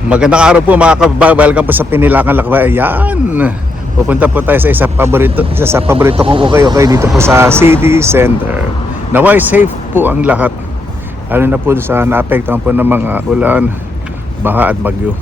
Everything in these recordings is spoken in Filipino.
Magandang araw po mga kababa. Welcome po sa Pinilakan Lakbay. Ayan. Pupunta po tayo sa isa sa paborito kong okay dito po sa City Center. Naway safe po ang lahat. Lalo na po sa naapektuhan po ng mga ulan, baha at bagyo.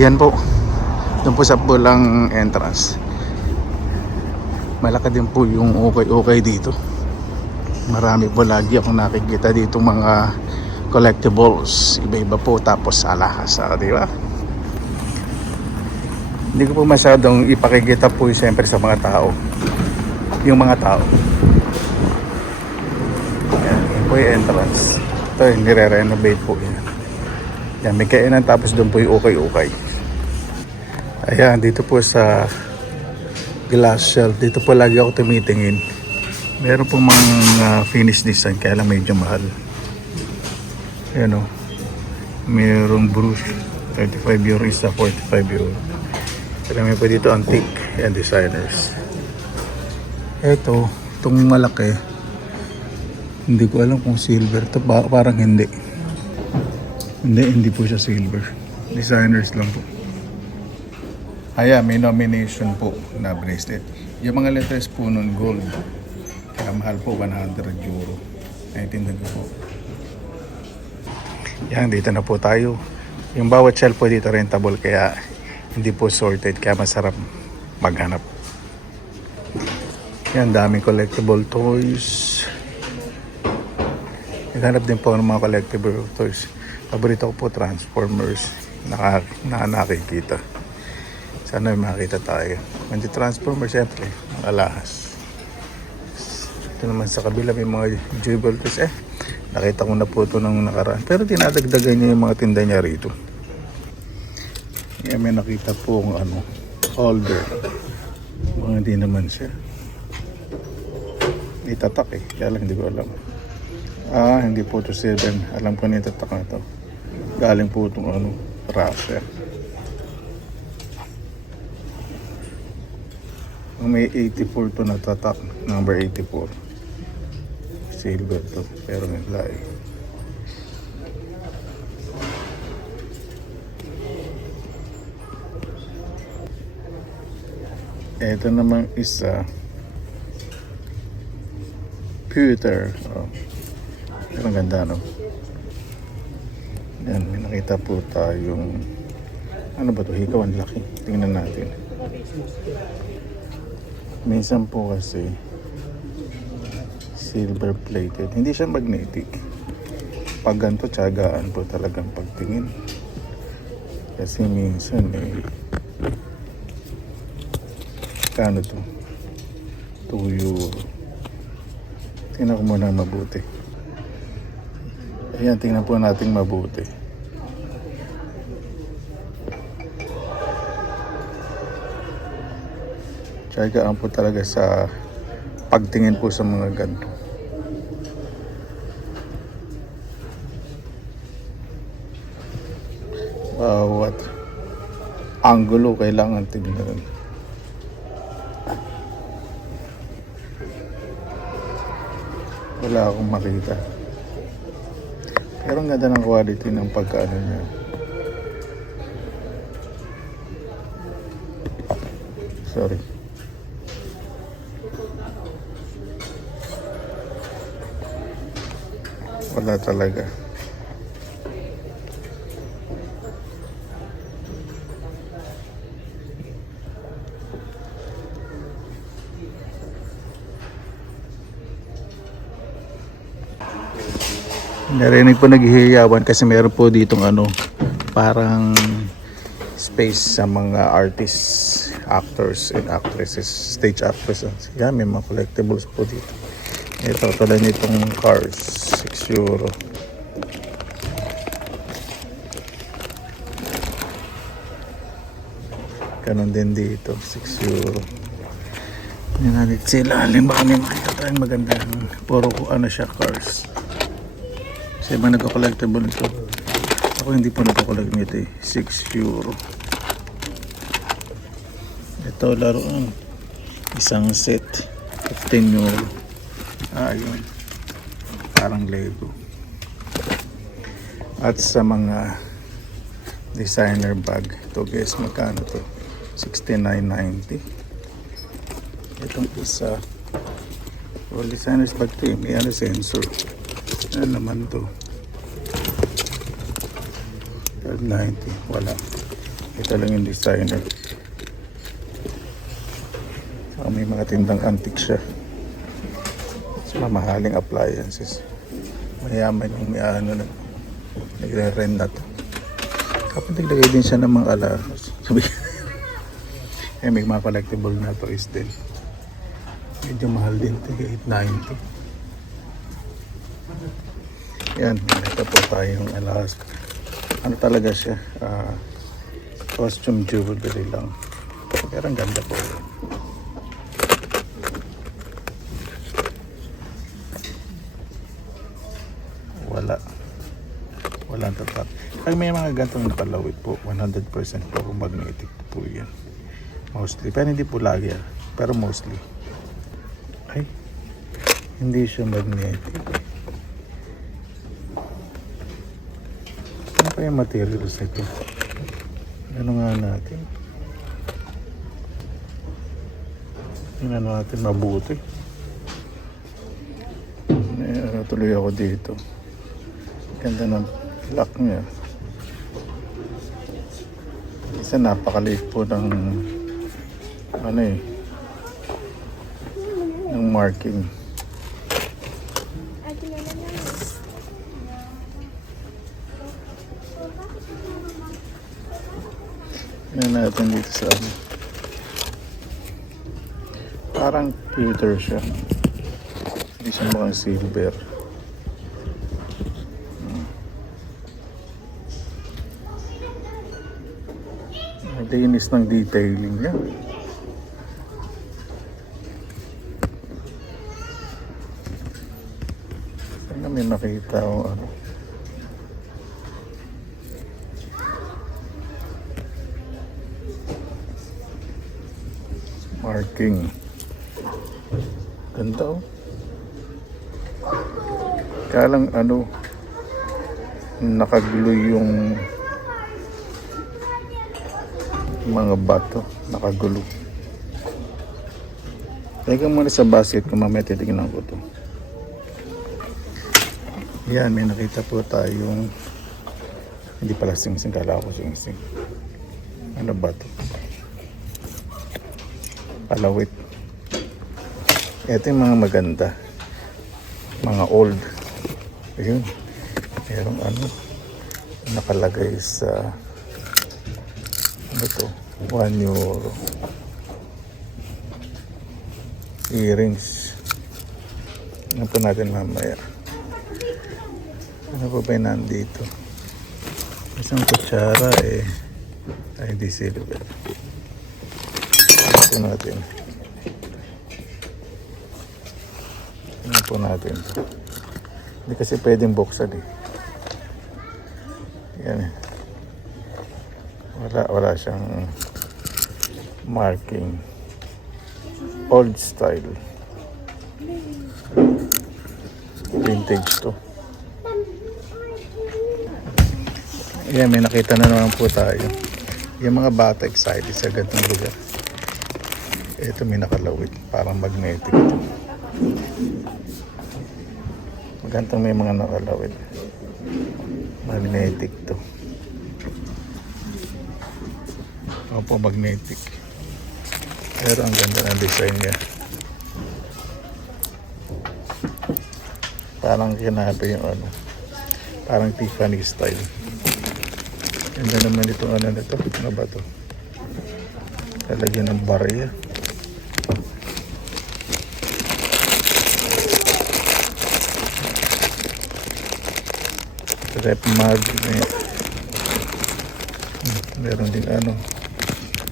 Yan po. Doon po sa pulang entrance. Malaki din po yung okay dito. Marami po lagi akong nakikita dito mga collectibles, iba-iba po, tapos alahas, di ba? Hindi ko po masyadong ipakikita po siyempre sa mga tao, yung mga tao. Yan po yung entrance. Ito yung nire-renovate po yan. Yan, may kainan, tapos doon po yung okay. Ayan, dito po sa glass shelf, dito po lagi ako tumitingin. Meron po mga finish design, kaya lang medyo mahal. Ayan o, mayroong brush, 35 euro isa, 45 euro. Kaya may po dito antique and designers. Ito, itong malaki, hindi ko alam kung silver ito, parang hindi po siya silver, designers lang po. Ayan, may nomination po na bracelet. Yung mga letters po nun gold, kaya mahal po, 100 euro. Naiintindihan ko po. Yan, dito na po tayo. Yung bawat shelf po dito rentable, kaya hindi po sorted, kaya masarap maghanap. Yan, daming collectible toys. Naghanap din po ng mga collectible toys. Paborito ko po Transformers na nakikita. Sana may makita tayo. Hindi Transformers, siyempre alahas. Ito naman sa kabila may mga jewelries. Nakita ko na po ito nung nakaraan. Pero dinadagdagan niya yung mga tinda niya rito. Yan, may nakita po ang holder. Mga hindi naman siya. Itatak kaya lang hindi ko alam. Hindi po ito 7. Alam ko na itatak na ito. Galing po itong Russia. May 84 to na tatak. Number 84. Silver to, pero may light. Ito namang isa, pewter. Pero ang ganda, no? Yan, may nakita po tayong ano ba ito? Hikaw, ang laki. Tingnan natin. Minsan po kasi silver plated, hindi siya magnetic. Pag ganito, tiyagaan po talagang pagtingin, kasi minsan kano to, 2 euro. Tingnan ko muna mabuti. Ayan, tingnan po natin mabuti. Tiyagaan po talaga sa pagtingin po sa mga ganito. Bawat angulo kailangan tignan. Wala akong makita. Pero ang ganda ng quality ng pagkaano niya. Sorry. Wala talaga. Narinig po naghihiyawan kasi meron po ditong parang space sa mga artists, actors and actresses, stage actresses. Yan, may mga collectibles po dito. Ito, tulad nitong cars, 6 euro. Ganon din dito, 6 euro. Ninalit sila, baka may makita tayong maganda. Puro ko siya, cars. Kasi ba nagka-collectible ito? Ako hindi po nagka-collect nito 6 euro. Ito, laruan. Isang set, 15 euro. Ayun. Parang Lego. At sa mga Designer bag. Ito guys, magkano to? $69.90. Itong isa. Well, designer's bag to eh. May ano sensor. Ano naman to? $12.90. Wala. Ito lang yung designer. So, may mga tindang antique siya. So, mamahaling appliances. Mayaman yung may ano na nagre-rent na to. Kapag naglagay din siya ng mga alarms. Sabi eh, may mga collectible na toys din. Medyo mahal din ito. $8.90. Yan. Ito po tayong alas. Ano talaga siya? Costume jewelry lang. Pero ang ganda po. Walang tatak. Pag may mga gantong nakalawit po, 100% po kung magnetic po yan. Mostly. Pero hindi po lagi. Pero mostly. Ay, hindi siya magnetic. Ano pa yung materials nito? Ano nga natin? Ano natin mabuti. Tuloy ako dito. Ganda ng lock niya. Isa napakaliit po ng ano eh ng marking. Yan natin dito sa ano. Parang pewter siya. Hindi siya mukhang silver. Linis ng detailing niya. Sana may makita o ano. Marking. Ganda oh. Kaya lang ano, nakaglue yung mga bato, nakagulo. Teka muna sa basket kung mamaya titignan ko to. Yan, may nakita po tayong hindi pala sing-sing, kala ko sing-sing. Ano ba to? Palawit. Ito yung mga maganda, mga old. Ayun, merong ano nakalagay sa ito, €1. Earrings. Ano po natin mamaya? Ano po ba yung nandito? Isang kutsara eh. Ay, di silver. Ano po natin? Ano po natin? Hindi kasi pwedeng buksan eh. Yan eh. Wala siyang marking. Old style. Vintage to. Ayan, may nakita na naman po tayo. Yung mga bata excited sa gantong lugar. Ito may nakalawit. Parang magnetic to. Magantong may mga nakalawit. Magnetic to. Opo, magnetic. Pero ang ganda ng design niya. Parang kinabi yung ano. Parang Tiffany style. Ganda naman itong ano nito. Ano ba ito? Lalagyan ng barya. Rep magnet. Meron din ano.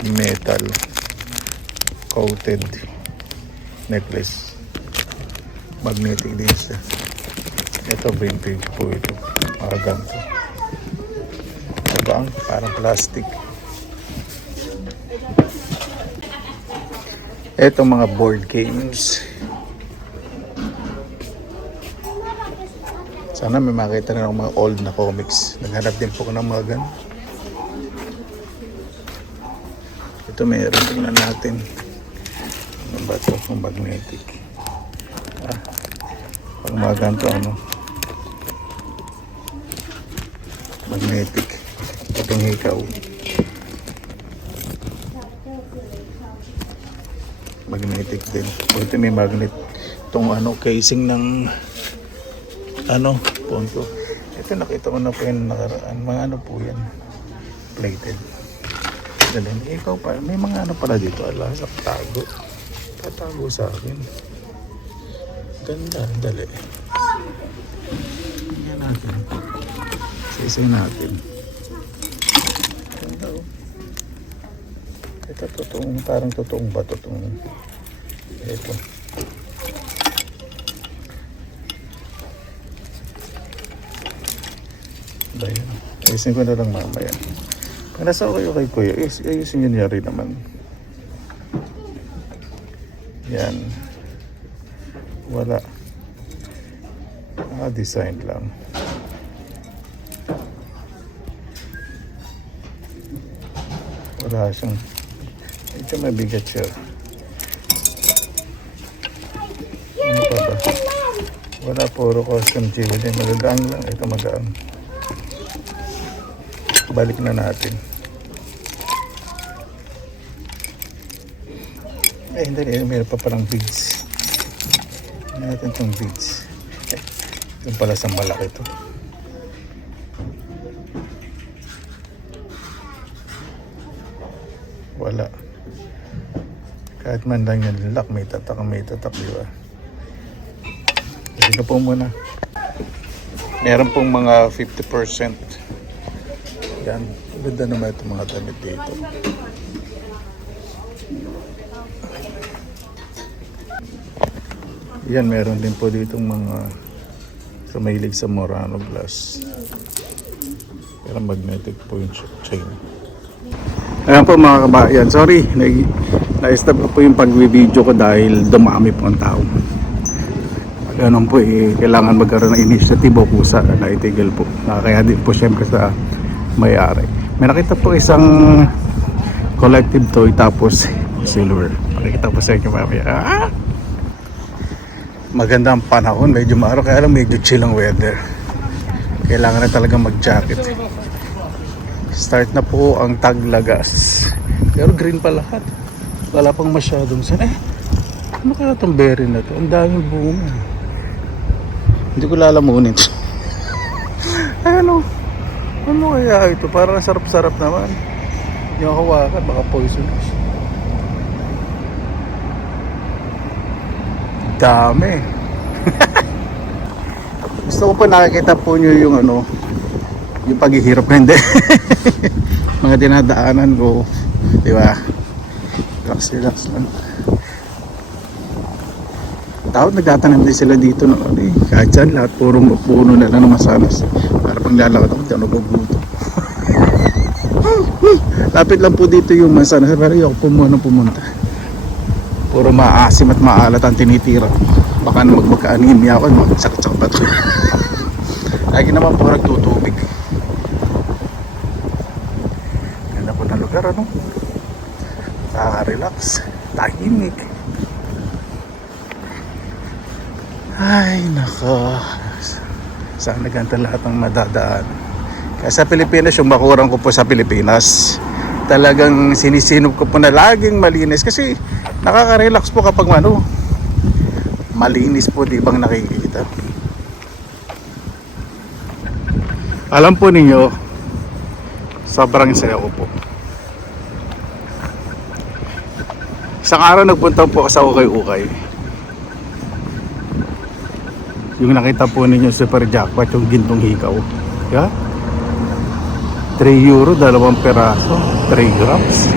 Metal coated necklace, magnetic din siya. Ito vintage po ito, mga ganito. Diba? Parang plastic. Ito mga board games. Sana may makita na ng mga old na comics. Naghanap din po ko ng mga ganun. dito meron. Tingnan natin. Ano ba ito? Kung magnetic. Pag maganto ano. Magnetic. Itong hikaw. Magnetic din. Buti may magnet. Itong ano, casing ng ano, punto. Ito nakita ko na po yung nakaraan. Mga ano po yan. Plated. Dali, ikaw pa. May mga ano pala dito. Alas, tago. Tatago sa akin. Ganda. Dali. Tingnan natin. Sisay natin. Ganda oh. Ito totoong, parang totoong ba totoong. Ito. Bayan. Ayusin ko na lang mamaya. Pag nasa okay kuya, ayusin yun yari naman. Yan. Wala. Design lang. Wala siyang. Ito mabigat siya. Ano pa ba? Wala, puro custom jewelry. Magagaan lang. Ito magaan. Balik na natin. Hindi. Mayroon pa palang beads. Natin itong beads. Yung pala sa malaki ito. Wala. Kahit man lang yung lock, may tatak, di ba? Hindi ka po muna. Meron pong mga 50%. Yan. Ganda naman itong mga damit dito. Yan, meron din po ditong mga sumahilig sa Murano glass. Pero magnetic po yung chain. Ayan po mga kabayan. Sorry, na-stop ko po yung pag-video ko dahil dumami po ang tao. Ganun po kailangan magkaroon ng initiative o kusa na itigil po. Kaya din po syempre sa may-ari. May nakita po isang collective toy tapos silver. Pakikita po sa inyo mamaya. Maganda ang panahon, medyo maaraw, kaya lang medyo chill ang weather. Kailangan na talaga mag-jacket. Start na po ang taglagas. Pero green pa lahat. Wala pang masyadong sana. Ano kaya itong berry na to? Ang daming bunga. Hindi ko lalamunin. Ano kaya ito? Parang sarap-sarap naman. Yung hawakan, baka poisonous. Dami. Gusto ko pa nakikita po nyo yung ano, yung paghihirap na hindi. Mga dinadaanan ko, di ba? Relax lang. Tawag nagtatanim din sila dito ng ano eh. Kahit saan, lahat puro puno na lang ng masanas. Para pang lalakad ako, di ako naguguto. Lapit lang po dito yung masanas. Pero ayoko pumunta. Puro maasim at maalat ang tinitira. Baka na magka-anemia ako, magsakit-sakit pa ito. Lagi naman po nagtutubig. Ganda po na lugar, ano? Nakaka-relax. Tahimik. Ay, nako. Saan na ganito lahat ng madadaan. Kaya sa Pilipinas, yung bakuran ko po sa Pilipinas, talagang sinisinop ko po na laging malinis. Kasi nakaka-relax po kapag malinis po, di bang nakikita. Alam po ninyo, sobrang saya ko po. Isang araw nagpunta po ako sa Ukay-Ukay. Yung nakita po ninyo super jackpot, yung gintong hikaw. Yeah? 3 euro, 2 peraso, 3 grams.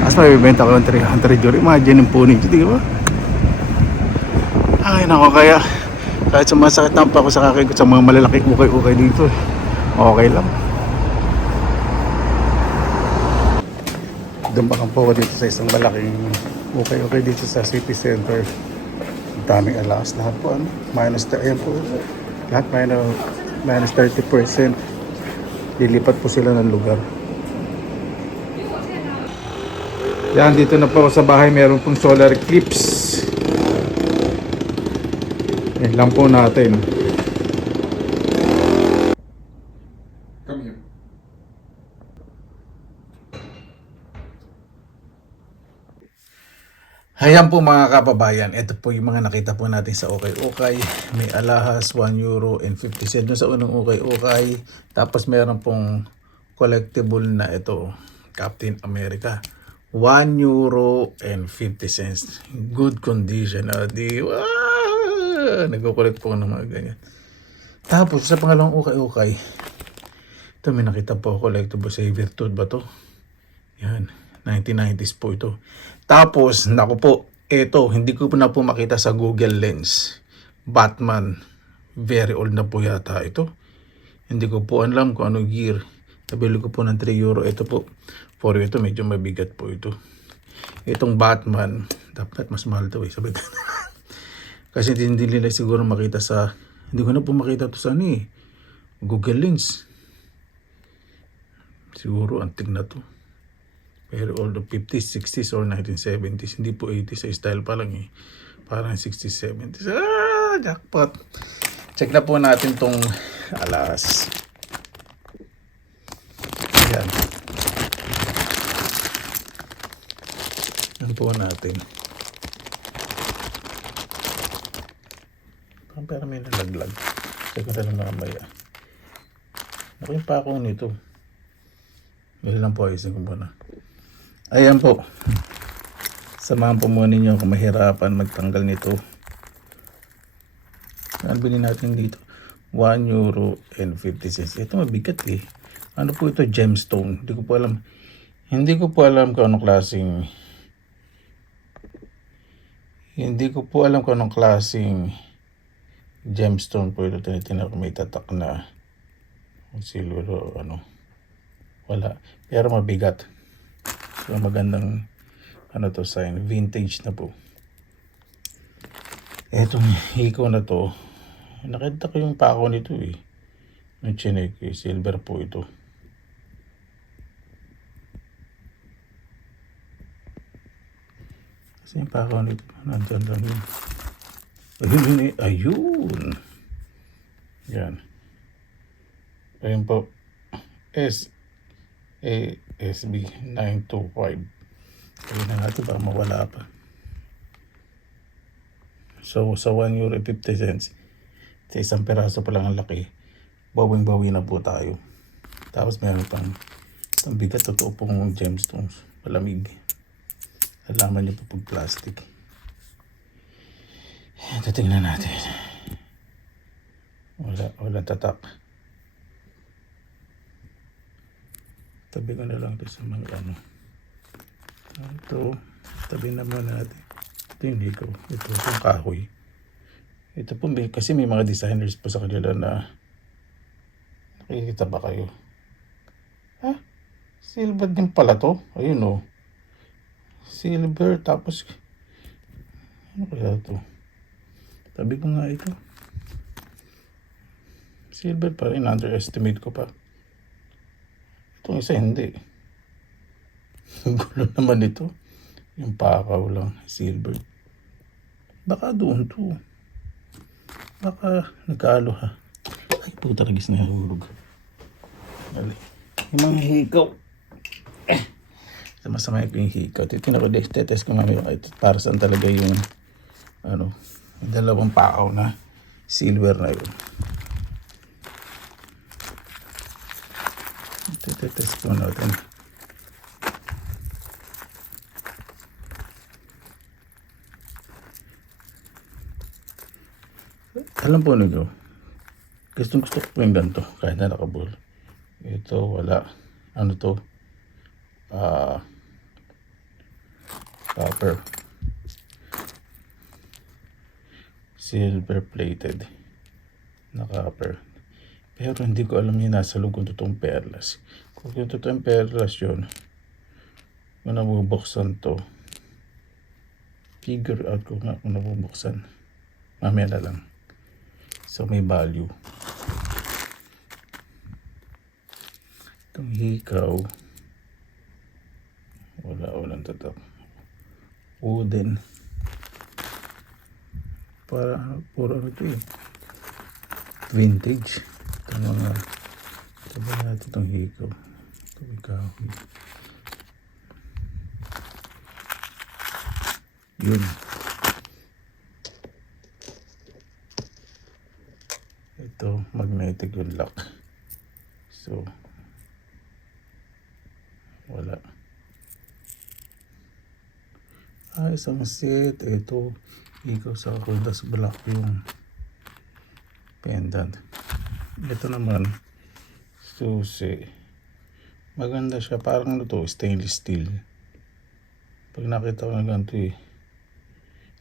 As mabibenta ko ng 300 euro. Imagine po ninyo, di ba? Ay nako, kaya kahit sumasakit na pa ako sa kakay ko sa mga malalaking ukay-ukay dito, okay lang. Dumakan po ako dito sa isang malaking ukay-ukay dito sa city center. Daming alas, lahat po ayan po, lahat minus 30%. Lilipat po sila ng lugar. Yan, dito na po ako sa bahay. Meron pong solar eclipse. Yan lang po natin. Come here. Ayan po mga kababayan, ito po yung mga nakita po natin sa Okay-Okay. May alahas, 1 euro and 50 cents doon sa unang Okay-Okay. Tapos meron pong collectible na ito, Captain America. 1 euro and 50 cents. Good condition. Di, nagko-collect po ng mga ganyan. Tapos sa pangalawang Okay-Okay, ito may nakita po collectible sa Virtud ba to? Yan, 1990s po ito. Tapos, naku po, ito, hindi ko po na po makita sa Google Lens. Batman, very old na po yata ito. Hindi ko po alam kung ano year. Nabili ko po ng 3 euro. Ito po, for ito, medyo mabigat po ito. Itong Batman, dapat mas mahal ito eh. Sabi ko. Kasi hindi nila siguro makita sa, hindi ko na po makita ito sa ano eh. Google Lens. Siguro, antik na to. Pero all the 50s, 60s, or 1970s. Hindi po 80s. Sa style pa lang eh. Parang 60s, 70s. Jackpot. Check na po natin tong alas. Ayan. Yan po natin. Pero may nalaglag. Check ko na lang mamaya. Ako yung pako nito. Dali lang po, ayusin ko muna. Ayan po. Samahan po muna ninyo kung mahirapan magtanggal nito. Saan bilhin natin dito? 1 euro and 50 cents. Ito mabigat eh. Ano po ito? Gemstone. Hindi ko po alam. Hindi ko po alam kung anong klaseng gemstone po ito. Tinitingnan ko may tatak na silver o ano. Wala. Pero mabigat. So magandang ano to sign. Vintage na po. Etong hiko na to. Nakita ko yung pako nito eh. Yung chinek eh. Silver po ito. Kasi yung pako nito. Nandyan lang yun. Ayun. Yan. Ayun po. ASB 925. Ayun na natin baka mawala pa. So sa 1 euro 50 cents, sa isang peraso pa lang ang laki, bawing-bawi na po tayo. Tapos meron pang ang bigat, totoo pong gemstones, palamig. Alaman nyo po pag plastic. Ito tingnan natin. Wala tatak. Tabi ko na lang ito sa mga ano. Ito, tabi na muna natin. Ito yung hikaw. Ito yung kahoy. Ito po, kasi may mga designers po sa kanila na nakikita ba kayo? Silver din pala to. Ayun o. Silver, tapos ano kaya ito? Tabi ko nga ito. Silver pa rin, underestimate ko pa. Itong isa hindi. Gulo naman ito. Yung pakaw lang, silver. Baka doon to. Baka nagkaalo ha. Ay puta, nagis na hulog. Yung mga hikaw. Masama yung hikaw. Titignan ko, test ko mamaya para saan talaga yung ano, yung dalawang pakaw na silver na yun. Test ko natin. Alam po nito, gusto ko po yung ganito kahit na nakabul. Ito wala. Ano to? Copper. Silver plated na copper. Pero hindi ko alam yung nasa loob kung totoong perlas. Kung yung totoong perlas yun, kung nabubuksan to, figure out ko nga kung nabubuksan. Mamaya na lang. So may value. Itong hikaw, walang Ano to? Wooden. Para puro ito eh. Vintage. Ito mga sabi natin itong hikaw. Ito may kahoy. Yun. Ito magnetic yung lock. So wala. Isang set. Ito hikaw sa kundas black yung pendant. Ito naman susi. Maganda siya, parang ano to, stainless steel. Pag nakita ko na ganito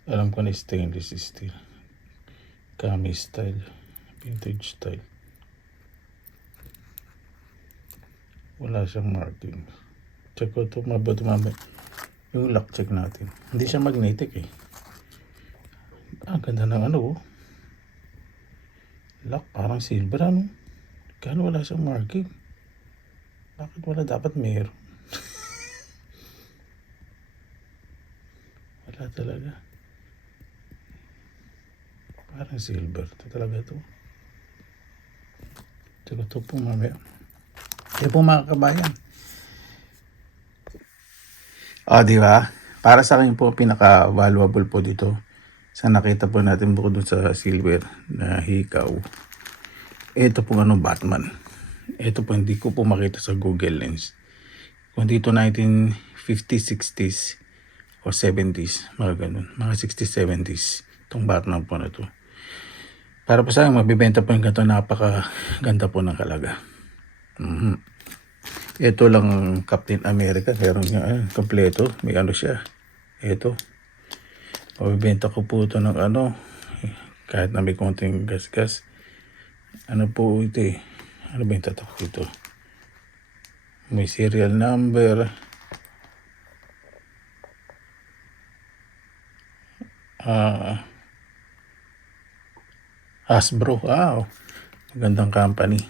alam ko na stainless steel. Kami style, vintage style. Wala siyang marking. Check ko ito, mababa. Yung lock check natin. Hindi siya magnetic eh. Ganda ng ano. Lock parang silver ano. Kaya wala siyang marking. Bakit wala? Dapat meron. Wala talaga. Parang silver. Ito talaga ito. Ito ito po mamaya. Ito po mga kabayan. Di ba? Para sa akin po pinaka-valuable po dito. Sa nakita po natin bukod doon sa silver na hikaw. Ito po Batman. Ito po hindi ko po makita sa Google Lens. Kung dito 1950s, 60s o 70s, mga ganun. Mga 60s, 70s. Itong Batman po na ito. Para po sa akin, mabibenta po yung ganito. Napakaganda po ng kalaga. Ito lang Captain America. Meron nga, kompleto. May ano siya. Ito. Mabibenta ko po ito ng kahit na may konting gas-gas. Ano po ito eh. Ano ba yung tatak dito? May serial number. Hasbro. Magandang company.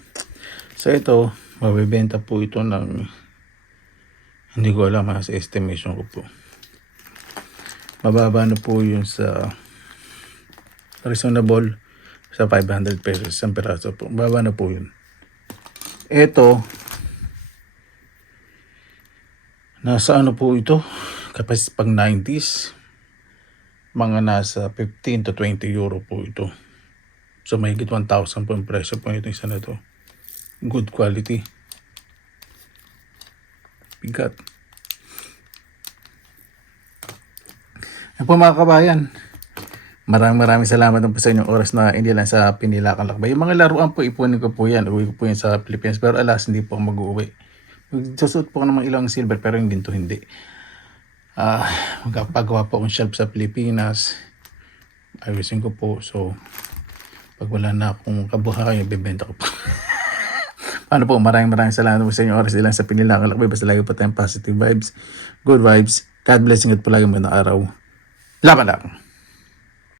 So ito, mabibenta po ito ng hindi ko alam sa estimation ko po. Mababa na po yun sa reasonable sa 500 pesos isang peraso po. Mababa na po yun. Ito nasa ano po ito? Kapag pang 90s mga nasa 15 to 20 euro po ito. So mahigit 1,000 po yung presyo po ito isa na ito. Good quality. Bigat. Yan po mga kabayan. Maraming salamat po sa inyong oras na hindi lang sa Pinilakan Lakbay. Yung mga laruan po, ipunin ko po yan. Uwi ko po yan sa Philippines. Pero alas, hindi po ako mag-uwi. Magsusuot po ako ng mga ilang silver pero yung ginto hindi. Magpapagawa po akong shelf sa Pilipinas. Ayusin ko po. So, pag wala na akong kabuhayan, bibenta ko po. Paano po? Maraming salamat po sa inyong oras. Hindi lang sa Pinilakan Lakbay. Basta lagi po tayong positive vibes. Good vibes. God bless. Ingat po lagi mo ng araw. Laban lang.